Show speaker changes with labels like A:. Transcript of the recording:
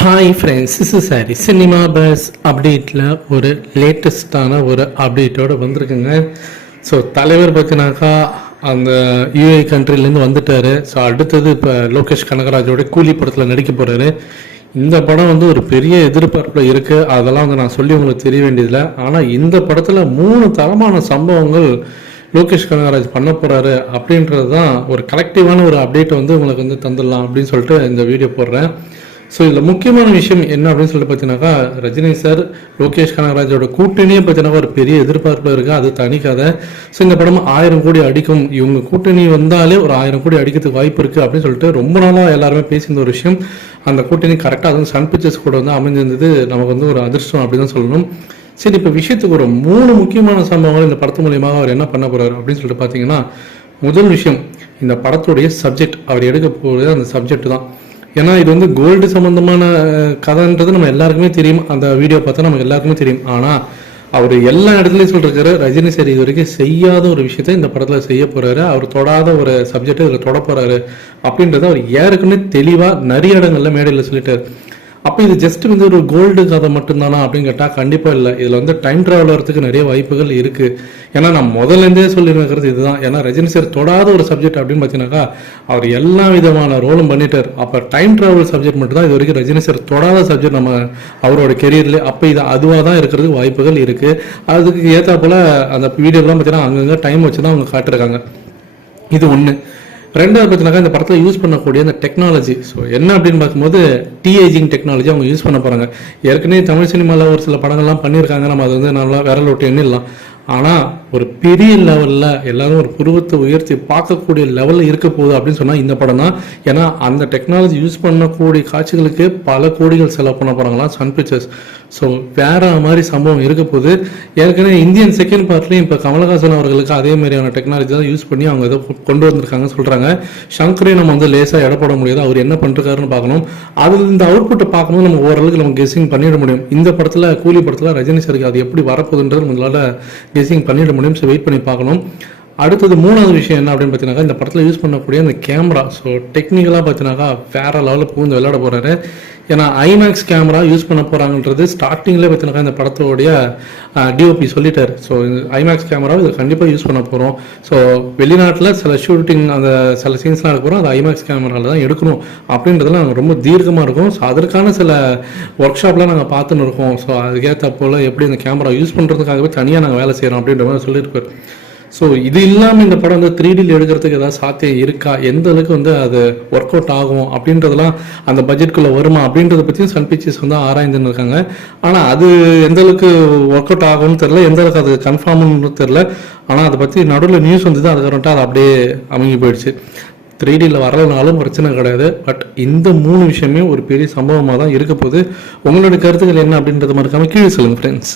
A: Hi friends is sorry cinema buzz அப்டேட்டில் ஒரு லேட்டஸ்டான ஒரு அப்டேட்டோடு வந்திருக்குங்க. ஸோ தலைவர் பார்த்தினாக்கா அந்த யூஏ கண்ட்ரிலேருந்து வந்துட்டார். ஸோ அடுத்தது இப்போ லோகேஷ் கனகராஜோட கூலி படத்தில் நடிக்க போகிறாரு இந்த படம் வந்து ஒரு பெரிய எதிர்பார்ப்பில் இருக்குது அதெல்லாம் வந்து நான் சொல்லி உங்களுக்கு தெரிய வேண்டியதில்லை. ஆனால் இந்த படத்தில் மூணு தரமான சம்பவங்கள் லோகேஷ் கனகராஜ் பண்ண போகிறாரு அப்படின்றது தான் ஒரு கலெக்டிவான ஒரு அப்டேட்டை வந்து உங்களுக்கு வந்து தந்துடலாம் அப்படின்னு சொல்லிட்டு இந்த வீடியோ போடுறேன். ஸோ இதில் முக்கியமான விஷயம் என்ன அப்படின்னு சொல்லிட்டு பார்த்தீங்கன்னாக்கா ரஜினி சார் லோகேஷ் கனகராஜோட கூட்டணியே பார்த்தீங்கன்னா ஒரு பெரிய எதிர்பார்ப்பு இருக்குது அது தனி கதை. ஸோ இந்த படம் ஆயிரம் கோடி அடிக்கும். இவங்க கூட்டணி வந்தாலே ஒரு ஆயிரம் கோடி அடிக்கிறதுக்கு வாய்ப்பு இருக்குது அப்படின்னு சொல்லிட்டு ரொம்ப நாளாக எல்லாருமே பேசியிருந்த ஒரு விஷயம். அந்த கூட்டணி கரெக்டாக அதுவும் சன் பிக்சர்ஸ் கூட வந்து அமைஞ்சிருந்தது. நமக்கு வந்து ஒரு அதிர்ஷ்டம் அப்படி தான் சொல்லணும். சரி இப்போ விஷயத்துக்கு ஒரு மூணு முக்கியமான சம்பவங்கள் இந்த படத்து மூலியமாக அவர் என்ன பண்ண போறாரு அப்படின்னு சொல்லிட்டு பார்த்தீங்கன்னா முதல் விஷயம் இந்த படத்துடைய சப்ஜெக்ட் அவர் எடுக்க போகிறது அந்த சப்ஜெக்ட் தான். ஏன்னா இது வந்து கோல்டு சம்பந்தமான கதைன்றது நம்ம எல்லாருக்குமே தெரியும். அந்த வீடியோ பார்த்தா நமக்கு எல்லாருக்குமே தெரியும். ஆனால் அவர் எல்லா இடத்துலையும் சொல்லிருக்காரு ரஜினி சார் இது வரைக்கும் செய்யாத ஒரு விஷயத்த இந்த படத்தில் செய்ய போறாரு. அவர் தொடாத ஒரு சப்ஜெக்ட் இதில் தொட போறாரு. அப்படின்றத அவர் ஏற்கனவே தெளிவாக நிறைய இடங்கள்ல மேடையில் சொல்லிட்டாரு. அப்போ இது ஜஸ்ட் வந்து ஒரு கோல்டு கதை மட்டும்தானா அப்படின்னு கேட்டால் கண்டிப்பாக இல்லை. இதில் வந்து டைம் ட்ராவல் வரதுக்கு நிறைய வாய்ப்புகள் இருக்குது ஏன்னா நான் முதல்லேருந்தே சொல்லியிருக்கிறது இதுதான். ஏன்னா ரஜினி சார் தொடாத ஒரு சப்ஜெக்ட் அப்படின்னு பார்த்தீங்கன்னாக்கா அவர் எல்லா விதமான ரோலும் பண்ணிட்டார். அப்போ டைம் ட்ராவல் சப்ஜெக்ட் மட்டும் தான் இது வரைக்கும் ரஜினி சார் தொடாத சப்ஜெக்ட் நம்ம அவரோட கெரியரில் அப்போ இது அதுவாக தான் இருக்கிறதுக்கு வாய்ப்புகள் இருக்குது அதுக்கு ஏற்றா போல் அந்த வீடியோலாம் பார்த்தீங்கன்னா அங்கங்கே டைம் வச்சு தான் அவங்க காட்டிருக்காங்க. இது ஒன்று ரெண்டாவது பார்த்தீங்கன்னாக்கா இந்த படத்தில் யூஸ் பண்ணக்கூடிய அந்த டெக்னாலஜி ஸோ என்ன அப்படின்னு பார்க்கும்போது டிஏஜிங் டெக்னாலஜி அவங்க யூஸ் பண்ண போகிறாங்க ஏற்கனவே தமிழ் சினிமாவில் ஒரு சில படங்கள்லாம் பண்ணியிருக்காங்க. நம்ம அதை வந்து நல்லா விரல் விட்டு எண்ணிடலாம். ஆனால் ஒரு பெரிய லெவலில் எல்லாரும் ஒரு புருவத்தை உயர்த்தி பார்க்கக்கூடிய லெவலில் இருக்க போகுது அப்படின்னு சொன்னால் இந்த படம் தான். ஏன்னா அந்த டெக்னாலஜி யூஸ் பண்ணக்கூடிய காட்சிகளுக்கு பல கோடிகள் செலவு பண்ண போகிறாங்களாம் சன் பிக்சர்ஸ் ஸோ வேற மாதிரி சம்பவம் இருக்க போகுது. ஏற்கனவே இந்தியன் செகண்ட் பார்ட்லையும் இப்போ கமலஹாசன் அவர்களுக்கு அதே மாதிரியான டெக்னாலஜி தான் யூஸ் பண்ணி அவங்க இதை கொண்டு வந்திருக்காங்க சொல்கிறாங்க சங்கரையும் நம்ம வந்து லேசாக இடப்பட முடியாது. அவர் என்ன பண்ணிருக்காருன்னு பார்க்கணும். அதில் இந்த அவுட்புட்டை பார்க்கும்போது நம்ம ஓரளவுக்கு நம்ம கெஸ்ஸிங் பண்ணிட முடியும். இந்த படத்தில் கூலி படத்தில் ரஜினி சாருக்கு அது எப்படி வரப்போகுதுன்றது நம்மளால் கெஸ்ஸிங் பண்ணிட முடியும். நிமிஷம் வெயிட் பண்ணி பார்க்கணும். அடுத்தது மூணாவது விஷயம் என்ன அப்படின்னு பார்த்தீங்கன்னாக்கா இந்த படத்தில் யூஸ் பண்ணக்கூடிய அந்த கேமரா ஸோ டெக்னிக்கலாக பார்த்தீங்கன்னாக்கா வேற லெவலில் பூந்து விளையாட போகிறாரு ஏன்னா ஐமேக்ஸ் கேமரா யூஸ் பண்ண போகிறாங்கன்றது ஸ்டார்டிங்கில் பார்த்தீங்கன்னா இந்த படத்தோடைய டிஓபி சொல்லிட்டார். ஸோ ஐமேக்ஸ் கேமரா இது கண்டிப்பாக யூஸ் பண்ண போகிறோம் ஸோ வெளிநாட்டில் சில ஷூட்டிங் அந்த சில சீன்ஸ்லாம் எடுக்கிறோம் போகிறோம் அது ஐமேக்ஸ் கேமராவில் தான் எடுக்கணும் அப்படின்றதுலாம் நாங்கள் ரொம்ப தீர்க்கமாக இருக்கும். ஸோ அதற்கான சில ஒர்க் ஷாப்லாம் நாங்கள் பார்த்துன்னு இருக்கோம். ஸோ அதுக்கேற்ற போல் எப்படி இந்த கேமரா யூஸ் பண்ணுறதுக்காகவே தனியாக நாங்கள் வேலை செய்கிறோம் அப்படின்ற மாதிரி சொல்லியிருப்பார். ஸோ இது இல்லாமல் இந்த படம் வந்து த்ரீ டியில் எடுக்கிறதுக்கு ஏதாவது சாத்தியம் இருக்கா? எந்த அளவுக்கு வந்து அது ஒர்க் அவுட் ஆகும்? அப்படின்றதெல்லாம் அந்த பட்ஜெட்குள்ளே வருமா? அப்படின்றத பற்றியும் சன் பிக்சர்ஸ் வந்து ஆராய்ந்துன்னு இருக்காங்க ஆனால் அது எந்த அளவுக்கு ஒர்க் அவுட் ஆகும்னு தெரில எந்த அளவுக்கு அது கன்ஃபார்ம்னு தெரில ஆனால் அதை பற்றி நடுவில் நியூஸ் வந்தது அதுக்கப்புறம்ட்டு அது அப்படியே அமைங்கி போயிடுச்சு. த்ரீ டியில் வரலனாலும் பிரச்சனை கிடையாது. பட் இந்த மூணு விஷயமே ஒரு பெரிய சம்பவமாக தான் இருக்க போகுது. உங்களுடைய கருத்துக்கள் என்ன அப்படின்றத மறக்காமல் கீழே சொல்லுங்கள் ஃப்ரெண்ட்ஸ்